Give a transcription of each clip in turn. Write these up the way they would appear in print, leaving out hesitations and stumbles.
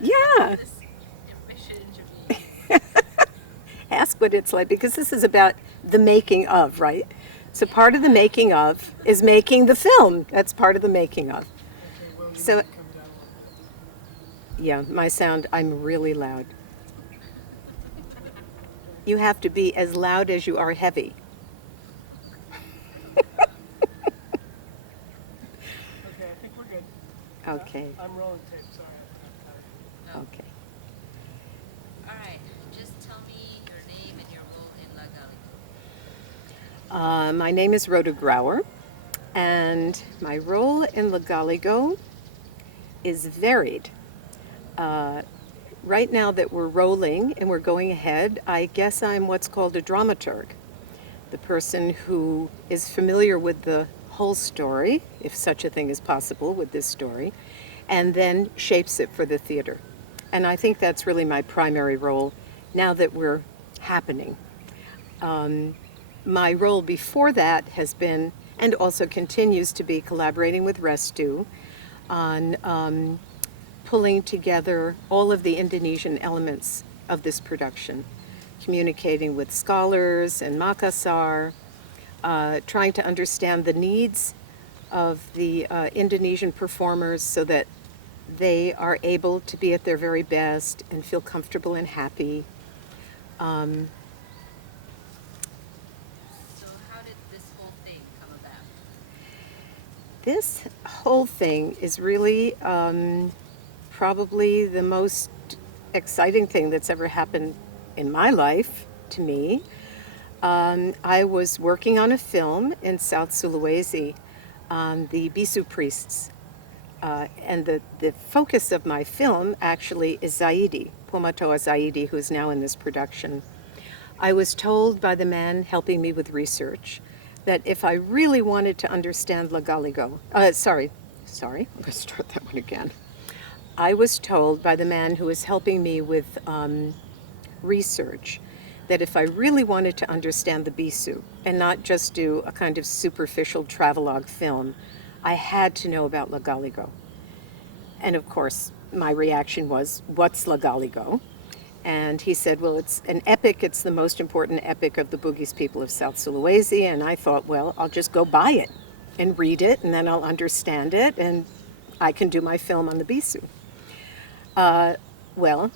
Yeah. This mission interview. Ask what it's like, because this is about the making of, right? So part of the making of is making the film. That's part of the making of. Okay, well, you So, might come down a little yeah, my sound, I'm really loud. bit. You have to be as loud as you are heavy. Okay, I think we're good. Okay, I'm rolling tape, sorry. No. okay. All right. Just tell me your name and your role in La Galigo. My name is Rhoda Grauer, and my role in La Galigo is varied. Uh, right now that we're rolling and we're going ahead, I guess I'm what's called a dramaturge, the person who is familiar with the whole story, if such a thing is possible with this story, and then shapes it for the theater. And I think that's really my primary role now that we're happening. My role before that has been, and also continues to be, collaborating with Restu on pulling together all of the Indonesian elements of this production, communicating with scholars in Makassar, trying to understand the needs of the Indonesian performers so that they are able to be at their very best and feel comfortable and happy. So how did this whole thing come about? This whole thing is really probably the most exciting thing that's ever happened in my life to me. I was working on a film in South Sulawesi on the Bisu priests. And the focus of my film actually is Zaidi, Pomatoa Zaidi, who is now in this production. I was told by the man helping me with research that if I really wanted to understand La Galigo, sorry, I'm going to start that one again. I was told by the man who was helping me with research that if I really wanted to understand the Bisu and not just do a kind of superficial travelogue film, I had to know about La Galigo. And of course, my reaction was, what's La Galigo? And he said, well, it's an epic. It's the most important epic of the Bugis people of South Sulawesi. And I thought, well, I'll just go buy it and read it, and then I'll understand it, and I can do my film on the Bisu. Well,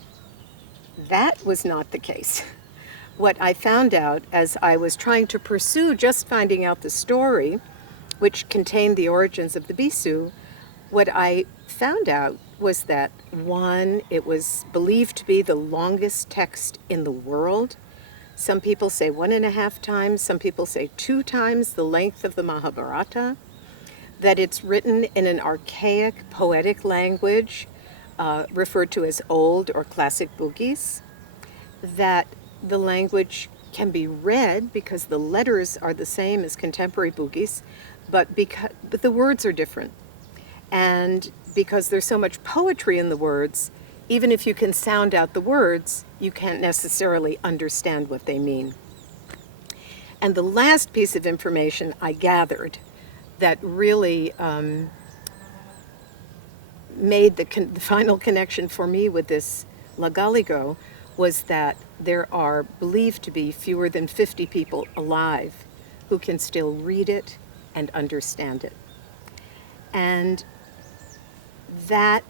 that was not the case. What I found out as I was trying to pursue just finding out the story, which contained the origins of the Bisu, what I found out was that, one, it was believed to be the longest text in the world. Some people say 1.5 times, some people say 2 times the length of the Mahabharata, that it's written in an archaic poetic language referred to as Old or Classic Bugis, that the language can be read because the letters are the same as contemporary Bugis, but the words are different. And because there's so much poetry in the words, even if you can sound out the words, you can't necessarily understand what they mean. And the last piece of information I gathered that really made the final connection for me with this La Galigo was that there are believed to be fewer than 50 people alive who can still read it and understand it. And that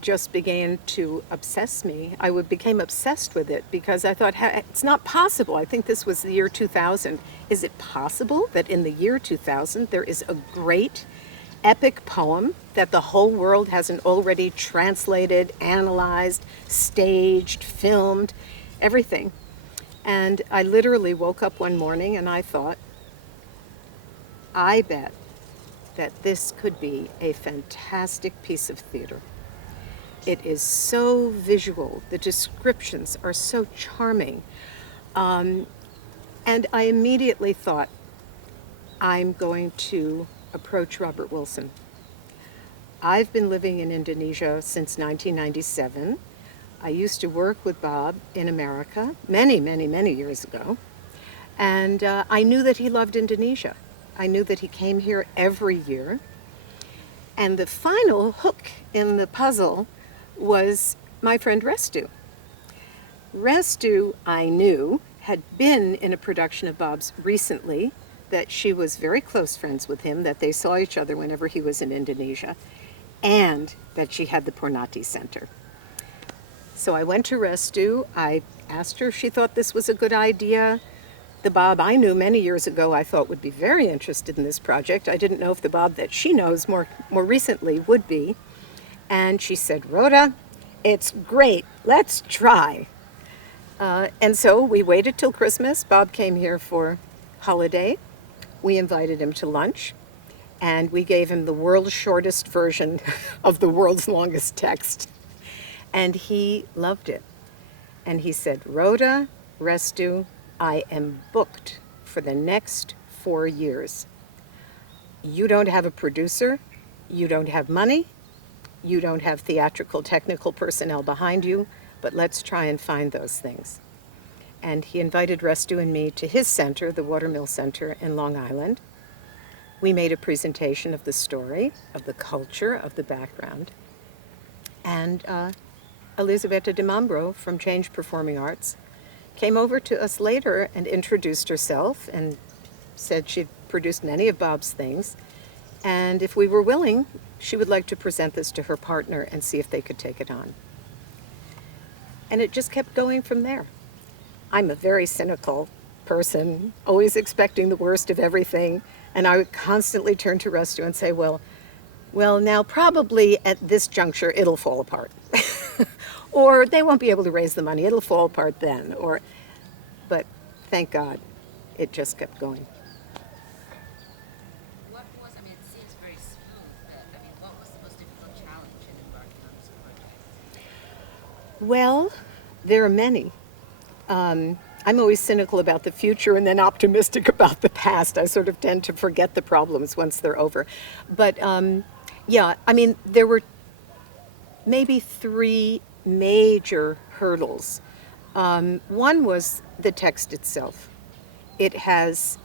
just began to obsess me. Became obsessed with it because I thought, it's not possible. I think this was the year 2000. Is it possible that in the year 2000 there is a great epic poem that the whole world hasn't already translated, analyzed, staged, filmed, everything? And I literally woke up one morning and I thought, I bet that this could be a fantastic piece of theater. It is so visual. The descriptions are so charming. And I immediately thought, I'm going to approach Robert Wilson. I've been living in Indonesia since 1997. I used to work with Bob in America many, many, many years ago. And I knew that he loved Indonesia. I knew that he came here every year. And the final hook in the puzzle was my friend Restu. Restu, I knew, had been in a production of Bob's recently, that she was very close friends with him, that they saw each other whenever he was in Indonesia, and that she had the Purnati Center. So I went to Restu. I asked her if she thought this was a good idea. The Bob I knew many years ago I thought would be very interested in this project. I didn't know if the Bob that she knows more recently would be. And she said, Rhoda, it's great. Let's try. And so we waited till Christmas. Bob came here for holiday. We invited him to lunch. And we gave him the world's shortest version of the world's longest text. And he loved it. And he said, Rhoda, Restu, I am booked for the next 4 years. You don't have a producer. You don't have money. You don't have theatrical technical personnel behind you, but let's try and find those things. And he invited Restu and me to his center, the Watermill Center in Long Island. We made a presentation of the story, of the culture, of the background. And Elisabetta de Mambro from Change Performing Arts came over to us later and introduced herself and said she'd produced many of Bob's things. And if we were willing, she would like to present this to her partner and see if they could take it on. And it just kept going from there. I'm a very cynical person, always expecting the worst of everything. And I would constantly turn to Restu and say, well, now probably at this juncture, it'll fall apart. Or they won't be able to raise the money, it'll fall apart then. But thank God, it just kept going. What was, I mean, it seems very smooth, but I mean, what was the most difficult challenge in embarking on this project? Well, there are many. I'm always cynical about the future and then optimistic about the past. I sort of tend to forget the problems once they're over. But yeah, I mean, there were maybe 3 major hurdles. One was the text itself. It has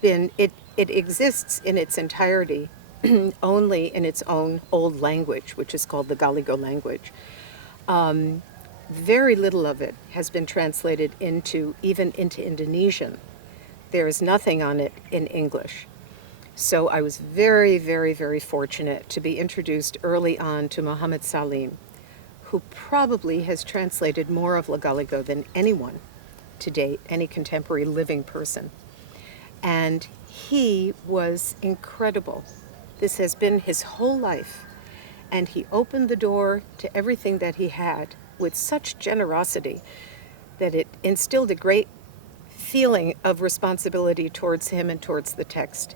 been, it exists in its entirety only in its own old language, which is called the Galigo language. Very little of it has been translated even into Indonesian. There is nothing on it in English. So I was very, very, very fortunate to be introduced early on to Muhammad Salim, who probably has translated more of La Galigo than anyone to date, any contemporary living person. And he was incredible. This has been his whole life. And he opened the door to everything that he had with such generosity that it instilled a great feeling of responsibility towards him and towards the text.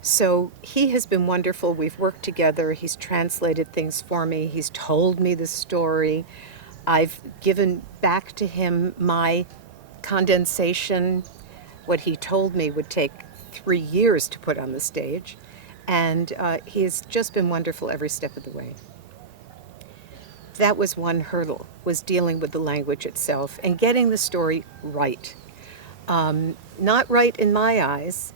So he has been wonderful. We've worked together. He's translated things for me. He's told me the story. I've given back to him my condensation. What he told me would take 3 years to put on the stage. And he has just been wonderful every step of the way. That was one hurdle, was dealing with the language itself and getting the story right. Not right in my eyes,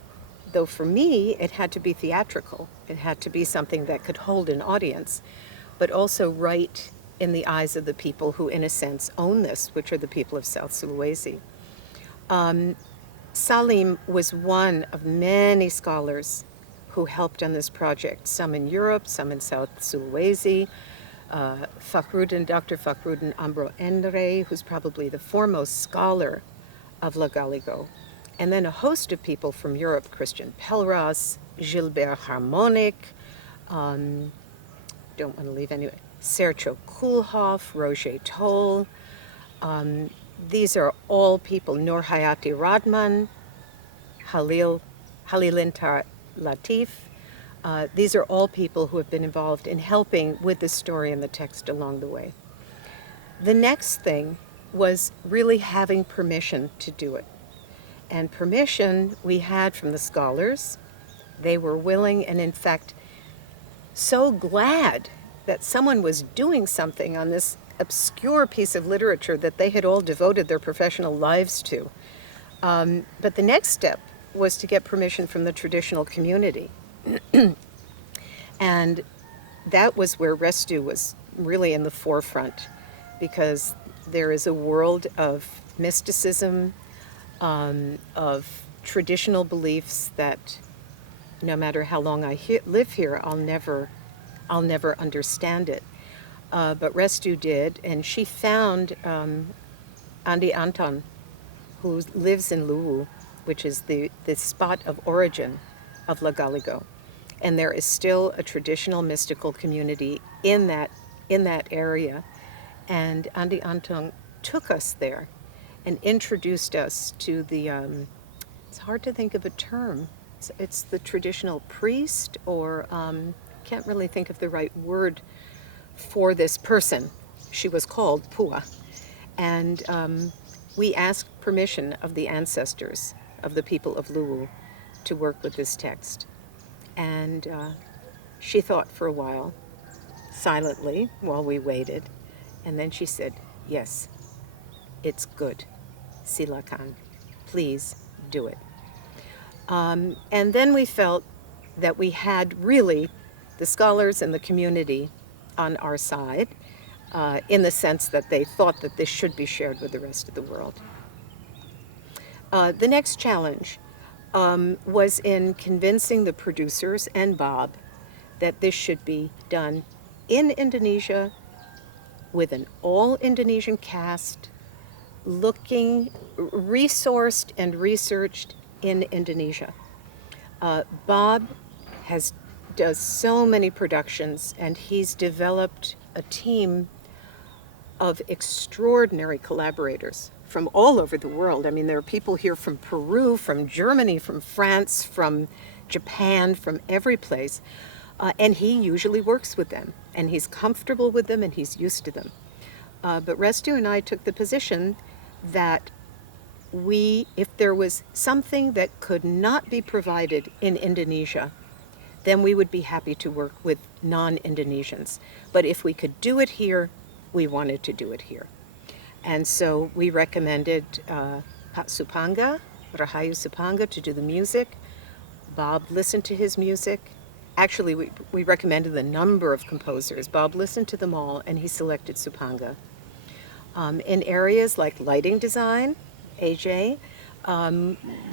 though for me it had to be theatrical. It had to be something that could hold an audience, but also right in the eyes of the people who, in a sense, own this, which are the people of South Sulawesi. Salim was one of many scholars who helped on this project, some in Europe, some in South Sulawesi. Dr. Fakhruddin Ambro Endre, who's probably the foremost scholar of La Galigo. And then a host of people from Europe, Christian Pelras, Gilbert Harmonic, don't want to leave anyone, Sergio Kulhoff, Roger Toll. These are all people, Nur Hayati Radman, Halilintar Latif. These are all people who have been involved in helping with the story and the text along the way. The next thing was really having permission to do it. And permission we had from the scholars. They were willing and, in fact, so glad that someone was doing something on this obscure piece of literature that they had all devoted their professional lives to. But the next step was to get permission from the traditional community. And that was where Restu was really in the forefront. because there is a world of mysticism, of traditional beliefs that no matter how long I live here, I'll never understand it. But Restu did, and she found Andi Anton, who lives in Luwu, which is the spot of origin of La Galigo. And there is still a traditional mystical community in that area. And Andi Anton took us there and introduced us to the, it's hard to think of a term. It's the traditional priest, or can't really think of the right word for this person. She was called Pua. And we asked permission of the ancestors of the people of Luwu to work with this text. And she thought for a while, silently, while we waited. And then she said, yes, it's good. Silakan. Please do it. And then we felt that we had really the scholars and the community on our side, in the sense that they thought that this should be shared with the rest of the world. The next challenge was in convincing the producers and Bob that this should be done in Indonesia with an all-Indonesian cast, looking, resourced and researched in Indonesia. Bob does so many productions, and he's developed a team of extraordinary collaborators from all over the world. I mean, there are people here from Peru, from Germany, from France, from Japan, from every place. And he usually works with them, and he's comfortable with them, and he's used to them. But Restu and I took the position that if there was something that could not be provided in Indonesia, then we would be happy to work with non-Indonesians. But if we could do it here, we wanted to do it here. And so we recommended Pak Supanga, Rahayu Supanga, to do the music. Bob listened to his music. Actually, we recommended a number of composers. Bob listened to them all, and he selected Supanga. In areas like lighting design, AJ,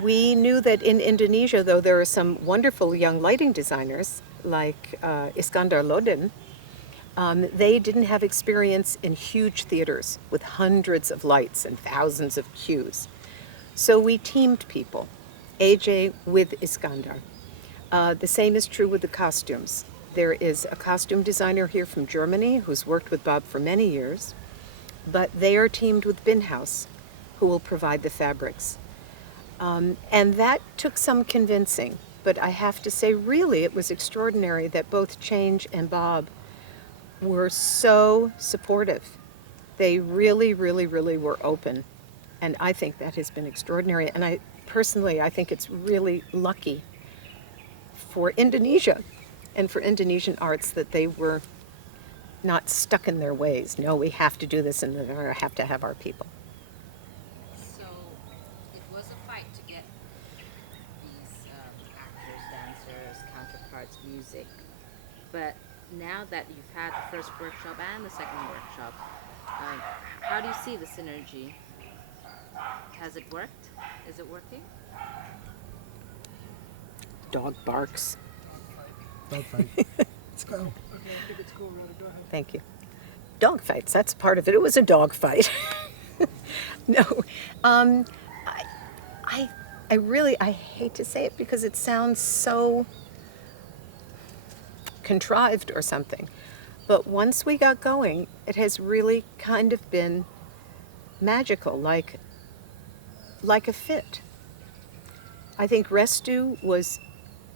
we knew that in Indonesia, though there are some wonderful young lighting designers like Iskandar Lodin, they didn't have experience in huge theaters with hundreds of lights and thousands of cues. So we teamed people, AJ with Iskandar. The same is true with the costumes. There is a costume designer here from Germany who's worked with Bob for many years, but they are teamed with Binhouse, who will provide the fabrics. And that took some convincing, but I have to say, really, it was extraordinary that both Change and Bob were so supportive. They really, really, really were open. And I think that has been extraordinary. And I think it's really lucky for Indonesia and for Indonesian arts that they were not stuck in their ways. No, we have to do this and we have to have our people. So it was a fight to get these actors, dancers, counterparts, music. But now that you've had the first workshop and the second workshop, how do you see the synergy? Has it worked? Is it working? Dog barks. Dog fight. Let's go. Okay, I think it's cool, Rhoda, go ahead. Thank you. Dog fights, that's part of it. It was a dog fight. No, I really hate to say it because it sounds so contrived or something. But once we got going, it has really kind of been magical, like a fit. I think Restu was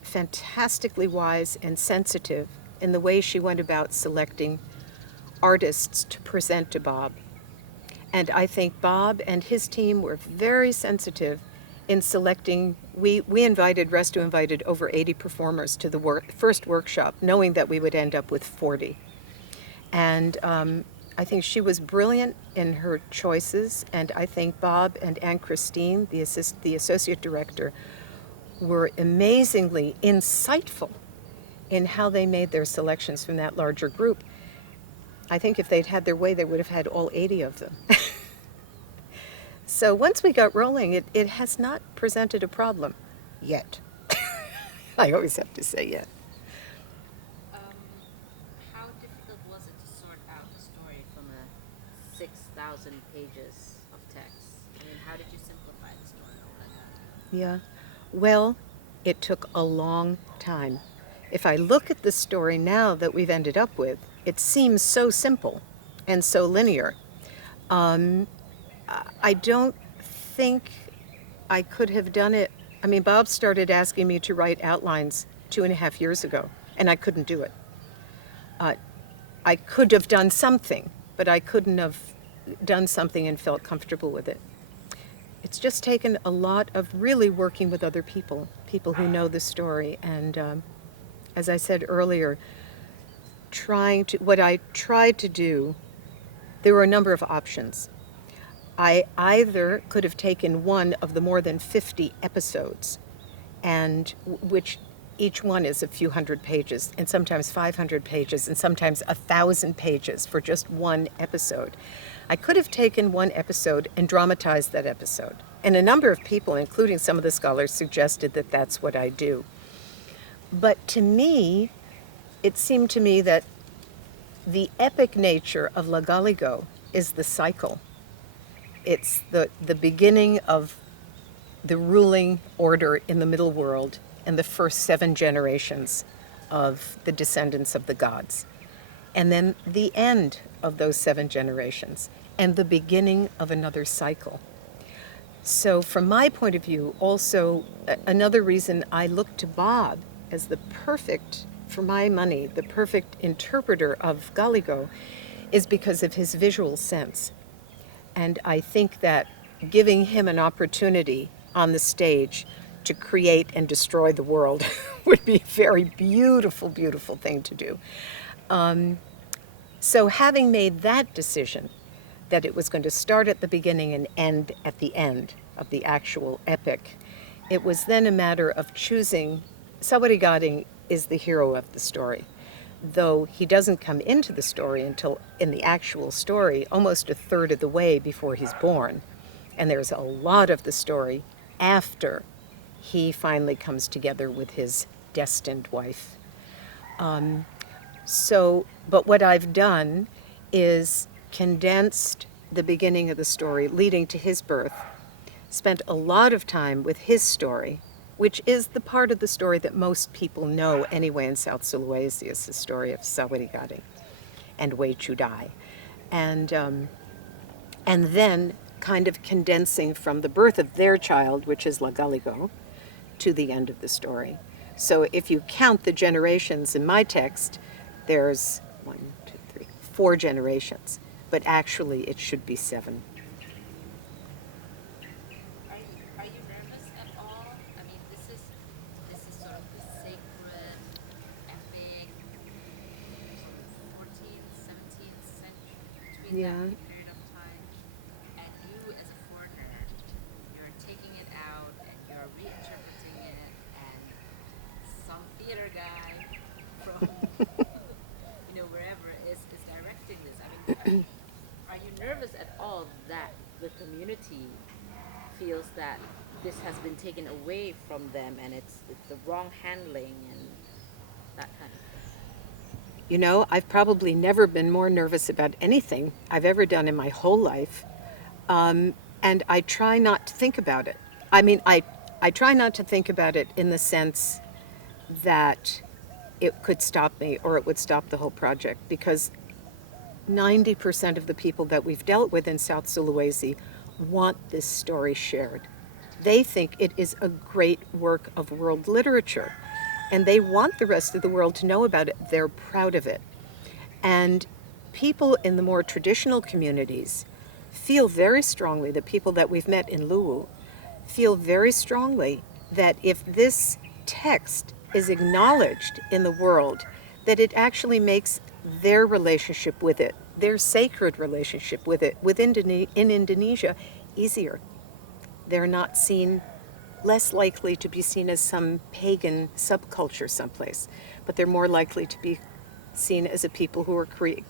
fantastically wise and sensitive in the way she went about selecting artists to present to Bob. And I think Bob and his team were very sensitive in selecting. Restu invited over 80 performers to the first workshop, knowing that we would end up with 40. And I think she was brilliant in her choices, and I think Bob and Anne Christine, the associate director, were amazingly insightful in how they made their selections from that larger group. I think if they'd had their way, they would have had all 80 of them. So once we got rolling, it has not presented a problem yet. I always have to say yet. How difficult was it to sort out a story from a 6,000 pages of text? I mean, how did you simplify the story? Yeah. Well, it took a long time. If I look at the story now that we've ended up with, it seems so simple and so linear. I don't think I could have done it. I mean, Bob started asking me to write outlines 2.5 years ago, and I couldn't do it. I could have done something, but I couldn't have done something and felt comfortable with it. It's just taken a lot of really working with other people, people who know the story, and as I said earlier, what I tried to do, there were a number of options. I either could have taken one of the more than 50 episodes, and which each one is a few hundred pages, and sometimes 500 pages, and sometimes 1,000 pages for just one episode. I could have taken one episode and dramatized that episode. And a number of people, including some of the scholars, suggested that that's what I do. But to me, it seemed to me that the epic nature of La Galigo is the cycle. It's the beginning of the ruling order in the middle world and the first 7 generations of the descendants of the gods. And then the end of those 7 generations and the beginning of another cycle. So from my point of view, also another reason I look to Bob as the perfect, for my money, the perfect interpreter of Galigo is because of his visual sense. And I think that giving him an opportunity on the stage to create and destroy the world would be a very beautiful, beautiful thing to do. So having made that decision, that it was going to start at the beginning and end at the end of the actual epic, it was then a matter of choosing. Sawadee is the hero of the story, though he doesn't come into the story until, in the actual story, almost a third of the way before he's born. And there's a lot of the story after he finally comes together with his destined wife. But what I've done is condensed the beginning of the story leading to his birth, spent a lot of time with his story, which is the part of the story that most people know anyway in South Sulawesi. Is the story of Sawadee and Wei Chudai. And then kind of condensing from the birth of their child, which is La Galigo, to the end of the story. So if you count the generations in my text, there's 4 generations, but actually it should be 7. Are you nervous at all? I mean, this is sort of the sacred, epic, 14th, 17th century, between Yeah. that period of time, and you as a foreigner, you're taking it out and you're reinterpreting it, and some theater guy from wherever is directing this. I mean, are you nervous at all that the community feels that this has been taken away from them and it's the wrong handling and that kind of thing? You know, I've probably never been more nervous about anything I've ever done in my whole life. And I try not to think about it. I mean, I try not to think about it in the sense that it could stop me or it would stop the whole project, because 90% of the people that we've dealt with in South Sulawesi want this story shared. They think it is a great work of world literature, and they want the rest of the world to know about it. They're proud of it. And people in the more traditional communities feel very strongly, the people that we've met in Luwu, feel very strongly that if this text is acknowledged in the world, that it actually makes their relationship with it, their sacred relationship with it, in Indonesia, easier. They're not seen, less likely to be seen as some pagan subculture someplace, but they're more likely to be seen as a people who are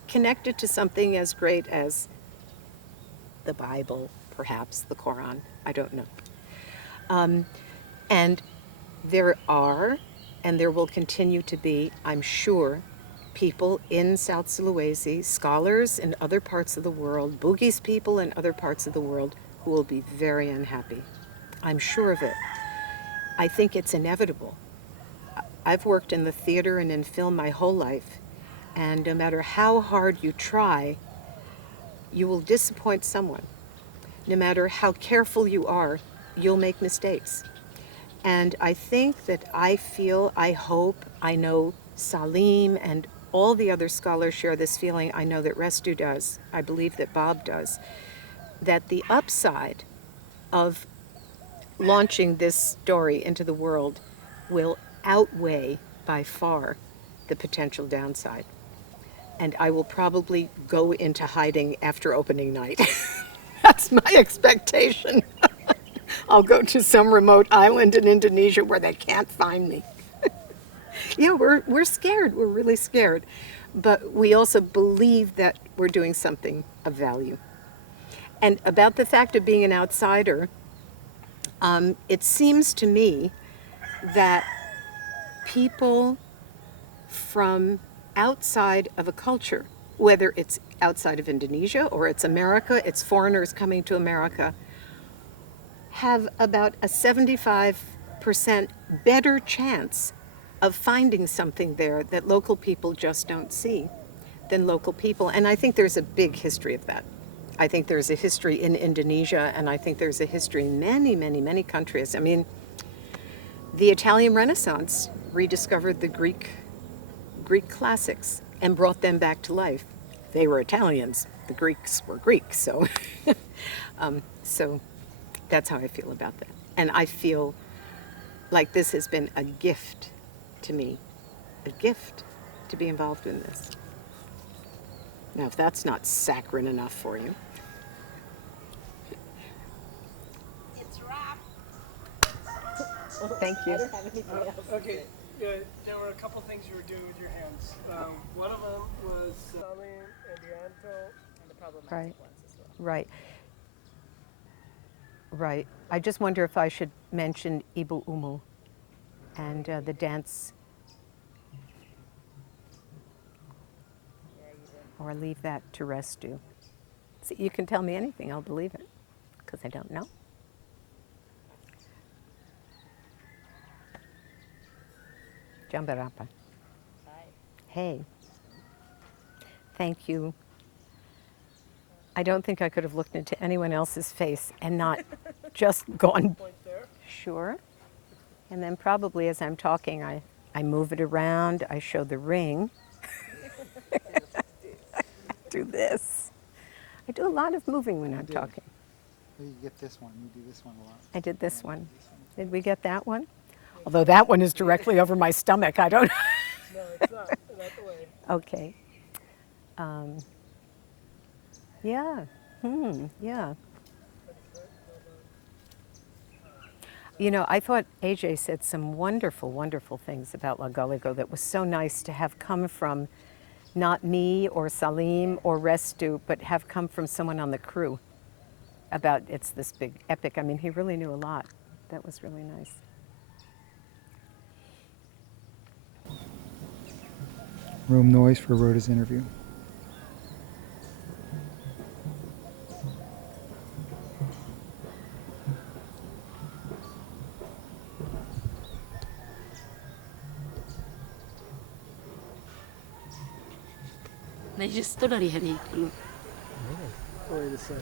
connected to something as great as the Bible, perhaps the Quran, I don't know. And there are, and there will continue to be, I'm sure, people in South Sulawesi, scholars in other parts of the world, Bugis people in other parts of the world, who will be very unhappy. I'm sure of it. I think it's inevitable. I've worked in the theater and in film my whole life, and no matter how hard you try, you will disappoint someone. No matter how careful you are, you'll make mistakes. And I think that I feel, I hope, I know Salim and all the other scholars share this feeling. I know that Restu does. I believe that Bob does. That the upside of launching this story into the world will outweigh by far the potential downside. And I will probably go into hiding after opening night. That's my expectation. I'll go to some remote island in Indonesia where they can't find me. Yeah, we're scared. We're really scared. But we also believe that we're doing something of value. And about the fact of being an outsider, it seems to me that people from outside of a culture, whether it's outside of Indonesia or it's America, it's foreigners coming to America, have about a 75% better chance of finding something there that local people just don't see than local people. And I think there's a big history of that. I think there's a history in Indonesia, and I think there's a history in many, many, many countries. I mean, the Italian Renaissance rediscovered the Greek classics and brought them back to life. They were Italians. The Greeks were Greeks. So, so that's how I feel about that. And I feel like this has been a gift to me, a gift to be involved in this. Now, if that's not saccharine enough for you. It's wrapped. Thank you. Okay, there were a couple things you were doing with your hands. One of them was Salim and Yanto. And the problematic Right. ones as well. Right. Right. I just wonder if I should mention Ibu Umu and the dance, Yeah, you did. or leave that to Restu. See, you can tell me anything, I'll believe it, because I don't know. Jambarapa. Bye. Hey. Thank you. I don't think I could have looked into anyone else's face and not just gone, Point there. sure. And then probably as I'm talking, I move it around, I show the ring. Do this. I do a lot of moving when I'm did. talking. Well, you get this one. You do this one a lot. I did this Yeah, one. this one. Did we get that one? Although that one is directly over my stomach, I don't. No, it's not. Not the way. Okay. Yeah. Yeah. You know, I thought AJ said some wonderful, wonderful things about La Galigo that was so nice to have come from not me or Salim or Restu, but have come from someone on the crew about it's this big epic. I mean, he really knew a lot. That was really nice. Room noise for Rhoda's interview. Nah justru dari hari dulu. Wait a sec.